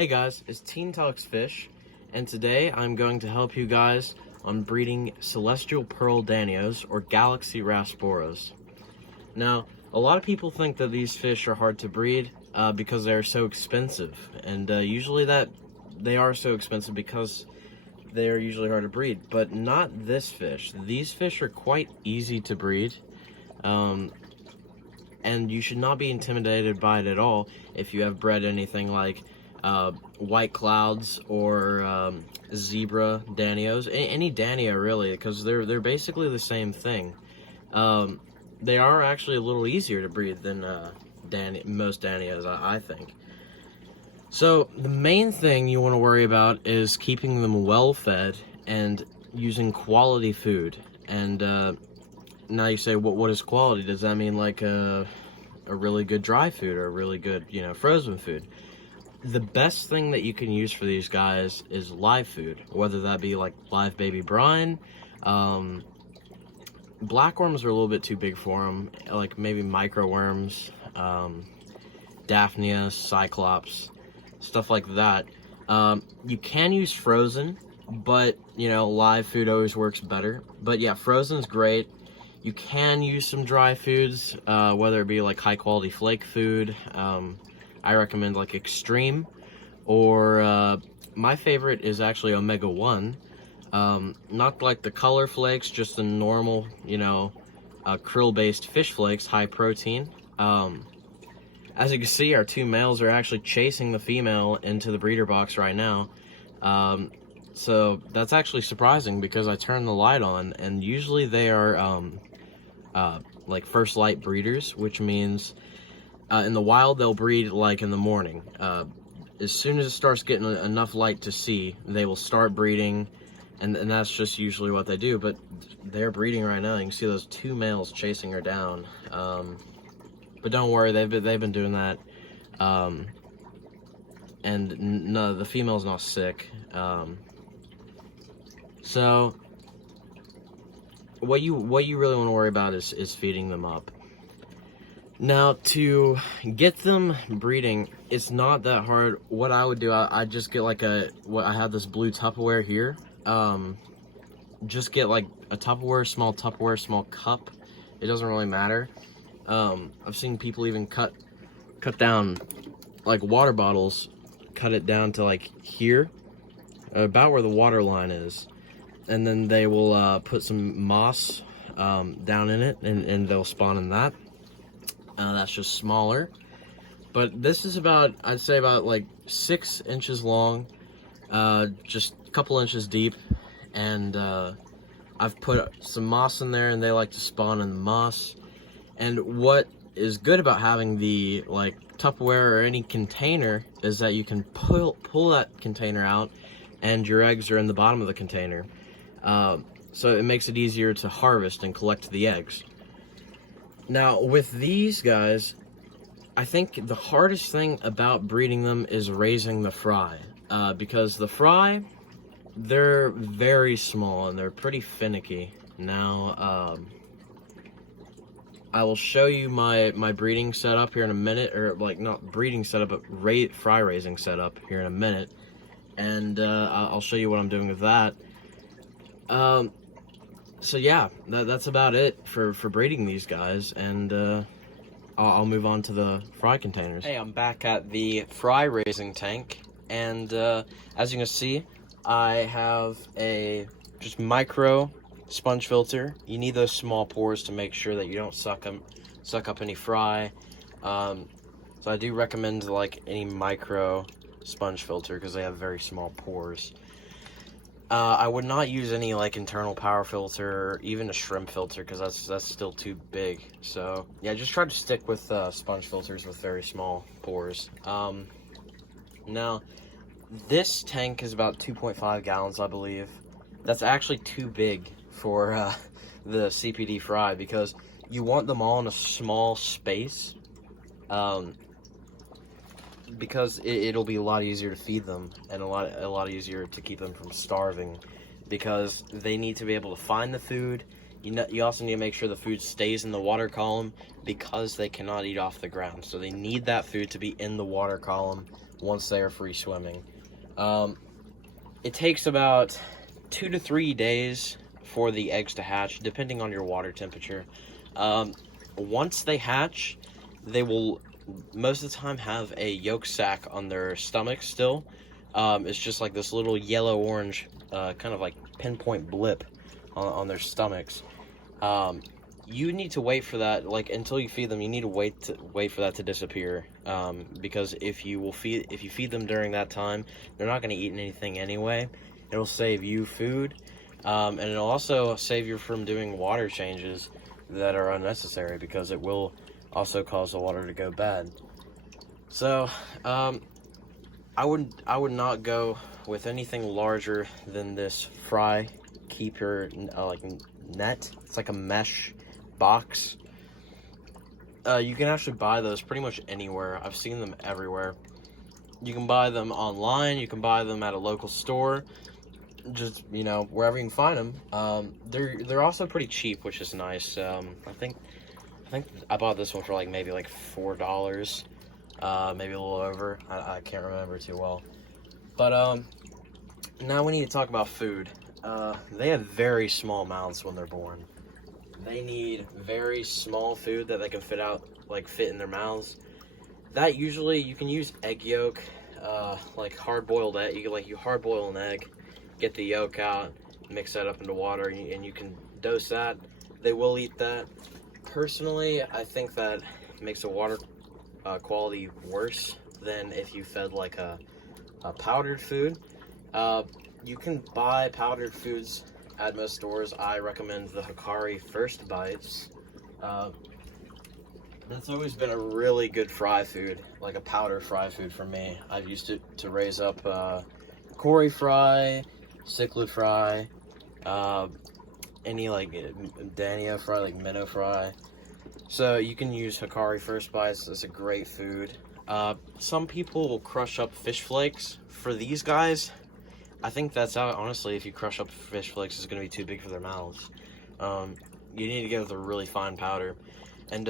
Hey guys, it's Teen Talks Fish, and today I'm going to help you guys on breeding celestial pearl danios or galaxy rasboras. Now, a lot of people think that these fish are hard to breed because they're so expensive, and usually that they are so expensive because they are usually hard to breed, but not this fish. These fish are quite easy to breed, and you should not be intimidated by it at all if you have bred anything like white clouds or zebra danios, any danio really, because they're basically the same thing. They are actually a little easier to breed than most danios, I think. So the main thing you want to worry about is keeping them well fed and using quality food. And now you say, what is quality? Does that mean like a really good dry food or a really good, frozen food? The best thing that you can use for these guys is live food, whether that be like live baby brine. Blackworms are a little bit too big for them, like maybe microworms, Daphnia, Cyclops, stuff like that. You can use frozen, but live food always works better. But yeah, frozen's great. You can use some dry foods, whether it be like high quality flake food. I recommend like Extreme, or my favorite is actually Omega-1. Not like the color flakes, just the normal, krill-based fish flakes, high protein. As you can see, our two males are actually chasing the female into the breeder box right now. So that's actually surprising because I turned the light on, and usually they are like first light breeders, which means in the wild, they'll breed like in the morning. As soon as it starts getting enough light to see, they will start breeding, and that's just usually what they do. But they're breeding right now. You can see those two males chasing her down. But don't worry, they've been doing that. And no, the female's not sick. So what you really want to worry about is feeding them up. Now, to get them breeding, it's not that hard. What I would do, I just get like I have this blue Tupperware here. Just get like a Tupperware, small cup. It doesn't really matter. I've seen people even cut down like water bottles, cut it down to like here, about where the water line is. And then they will put some moss down in it, and they'll spawn in that. That's just smaller, but this is about, I'd say about like 6 inches long, just a couple inches deep, and I've put some moss in there, and they like to spawn in the moss. And what is good about having the like Tupperware or any container is that you can pull that container out, and your eggs are in the bottom of the container, so it makes it easier to harvest and collect the eggs. Now, with these guys, I think the hardest thing about breeding them is raising the fry. Because the fry, they're very small and they're pretty finicky. Now, I will show you my breeding setup here in a minute, or like not breeding setup, but fry raising setup here in a minute. And I'll show you what I'm doing with that. So yeah, that's about it for breeding these guys, and I'll move on to the fry containers. Hey, I'm back at the fry raising tank, and as you can see, I have a just micro sponge filter. You need those small pores to make sure that you don't suck up any fry. So I do recommend like any micro sponge filter because they have very small pores. I would not use any like internal power filter or even a shrimp filter because that's still too big. So yeah, just try to stick with sponge filters with very small pores. Now, this tank is about 2.5 gallons, I believe. That's actually too big for the CPD fry because you want them all in a small space. Because it'll be a lot easier to feed them and a lot easier to keep them from starving, because they need to be able to find the food. You also need to make sure the food stays in the water column because they cannot eat off the ground. So they need that food to be in the water column once they are free swimming. It takes about 2 to 3 days for the eggs to hatch, depending on your water temperature. Once they hatch, they will most of the time have a yolk sac on their stomach still. It's just like this little yellow-orange kind of like pinpoint blip on their stomachs. You need to wait for that, like until you feed them. You need to wait for that to disappear, because if you feed them during that time, they're not going to eat anything anyway. It'll save you food, and it'll also save you from doing water changes that are unnecessary, because it will also cause the water to go bad. So I would not go with anything larger than this fry keeper like net. It's like a mesh box. You can actually buy those pretty much anywhere. I've seen them everywhere. You can buy them online, you can buy them at a local store, just, you know, wherever you can find them. They're also pretty cheap, which is nice. I think I bought this one for like maybe like $4, maybe a little over. I can't remember too well. But now we need to talk about food. They have very small mouths when they're born. They need very small food that they can fit in their mouths. That usually you can use egg yolk, like hard-boiled egg. You hard-boil an egg, get the yolk out, mix that up into water, and you can dose that. They will eat that. Personally, I think that makes the water quality worse than if you fed like a powdered food. You can buy powdered foods at most stores. I recommend the Hikari First Bites. That's always been a really good fry food, like a powder fry food for me. I've used it to raise up Kori fry, cichlid fry, any like Dania fry, like minnow fry. So you can use Hikari First Bites. It's a great food. Some people will crush up fish flakes. For these guys, I think that's out. Honestly, if you crush up fish flakes, it's going to be too big for their mouths. You need to go with a really fine powder. And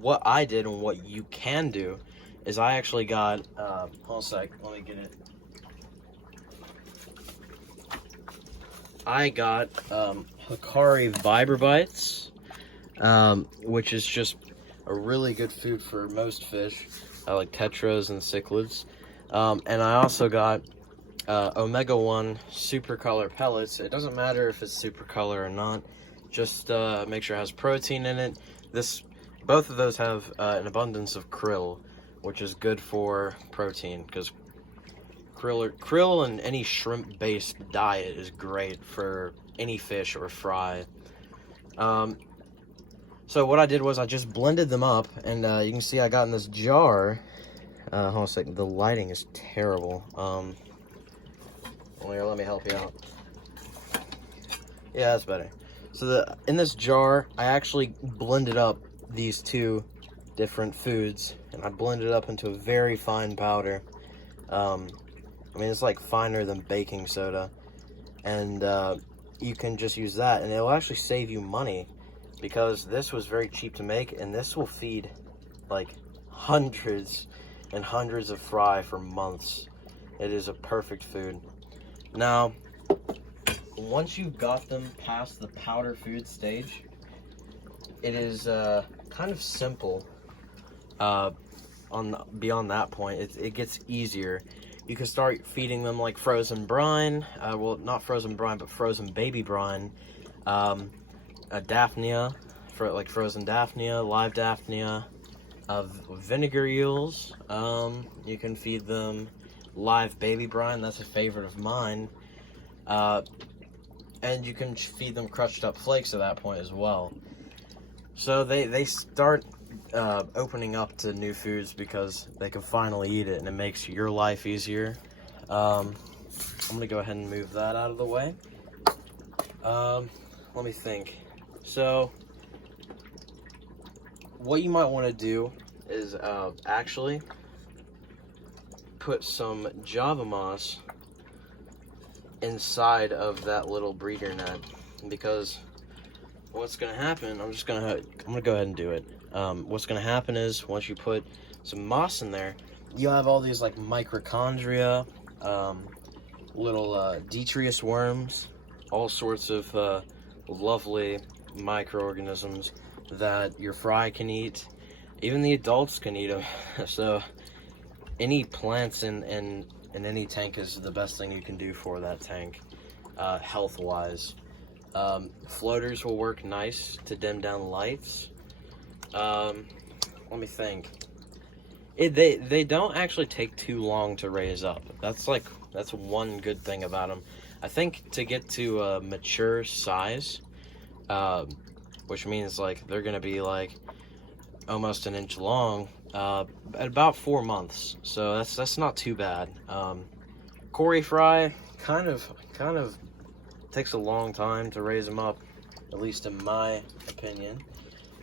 what I did and what you can do is I actually got, hold on a sec, let me get it. I got Hikari Vibra Bites, which is just a really good food for most fish, like tetras and cichlids. And I also got Omega-1 Super Color pellets. It doesn't matter if it's Super Color or not, just make sure it has protein in it. Both of those have an abundance of krill, which is good for protein, because krill and any shrimp-based diet is great for any fish or fry. So what I did was I just blended them up, and you can see I got in this jar. Hold on a second, the lighting is terrible. Let me help you out. Yeah, that's better. So in this jar, I actually blended up these two different foods, and I blended it up into a very fine powder. I mean, it's like finer than baking soda, and you can just use that, and it'll actually save you money, because this was very cheap to make, and this will feed like hundreds and hundreds of fry for months. It is a perfect food. Now, once you've got them past the powder food stage, it is kind of simple. Beyond that point, it gets easier. You can start feeding them like frozen brine. Well, not frozen brine, but frozen baby brine. A Daphnia, like frozen Daphnia, live Daphnia, vinegar eels. You can feed them live baby brine. That's a favorite of mine. And you can feed them crushed up flakes at that point as well. So they start opening up to new foods because they can finally eat it, and it makes your life easier. I'm gonna go ahead and move that out of the way. Let me think. So what you might want to do is actually put some Java moss inside of that little breeder net, because what's gonna happen, I'm gonna go ahead and do it. What's gonna happen is once you put some moss in there, you have all these like mitochondria, little detritus worms, all sorts of lovely microorganisms that your fry can eat. Even the adults can eat them. So any plants in any tank is the best thing you can do for that tank, health-wise. Floaters will work nice to dim down lights. Let me think. They don't actually take too long to raise up. That's one good thing about them. I think to get to a mature size, which means like they're gonna be like almost an inch long, at about 4 months. So that's not too bad. Cory fry kind of takes a long time to raise them up, at least in my opinion.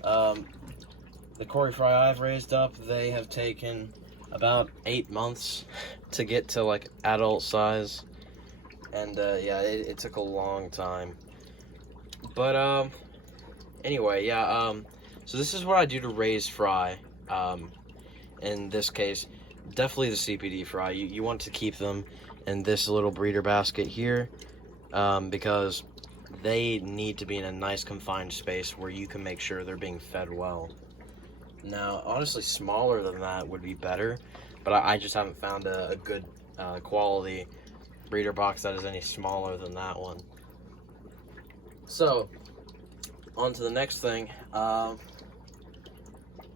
The Cory fry I've raised up, they have taken about 8 months to get to like adult size, and yeah, it took a long time. But anyway, yeah. So this is what I do to raise fry. In this case, definitely the CPD fry. You want to keep them in this little breeder basket here, because they need to be in a nice confined space where you can make sure they're being fed well. Now, honestly, smaller than that would be better, but I just haven't found a good quality breeder box that is any smaller than that one. So, on to the next thing.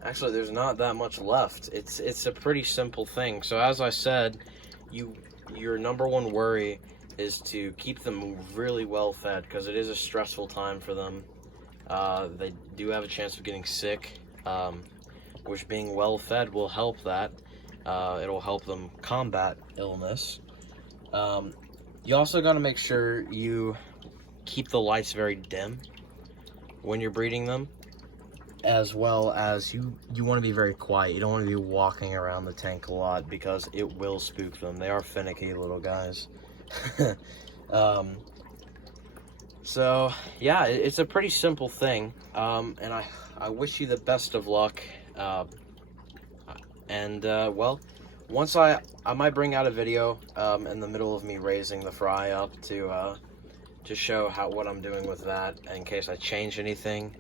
Actually, there's not that much left. It's a pretty simple thing. So, as I said, your number one worry is to keep them really well fed, because it is a stressful time for them. They do have a chance of getting sick, which being well fed will help that. It'll help them combat illness. You also got to make sure you keep the lights very dim when you're breeding them, as well as you want to be very quiet. You don't want to be walking around the tank a lot, because it will spook them. They are finicky little guys. So yeah, it's a pretty simple thing, and I wish you the best of luck. Well, once I might bring out a video in the middle of me raising the fry up to show what I'm doing with that, in case I change anything.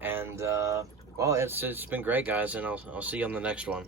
And well, it's been great, guys, and I'll see you on the next one.